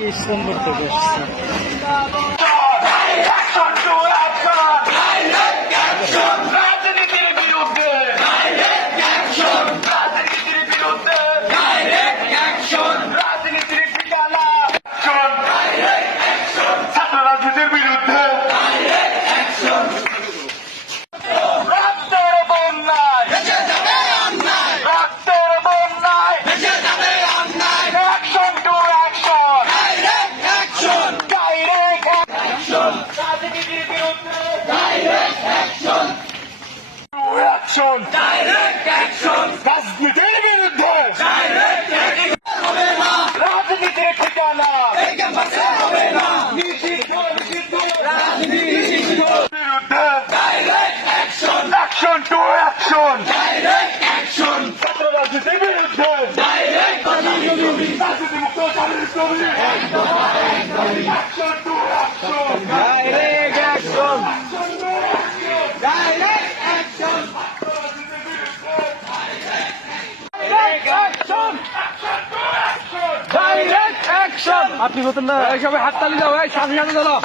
ইসলামপুর থেকে আসছে। রাজনীতির বিরুদ্ধে রাজনীতির ঠিকানা ছাত্র রাজনীতির বিরুদ্ধে রক্তের বন্যায় রক্তের বন্যায় action to action direct action রাজনীতির বিরুদ্ধে ডাইরেক্ট অ্যাকশন রাজনীতির বিরুদ্ধে রাজনীতির ঠিকানা নিষিদ্ধ বিরুদ্ধে অ্যাকশন টু অ্যাকশন ছাত্র রাজনীতির বিরুদ্ধে রাজনীতি মুক্ত চালের ছবি অ্যাকশন টু অ্যাকশন আপনি বলতেন না সবাই হাততালি দাও, সামনে সামনে দাও।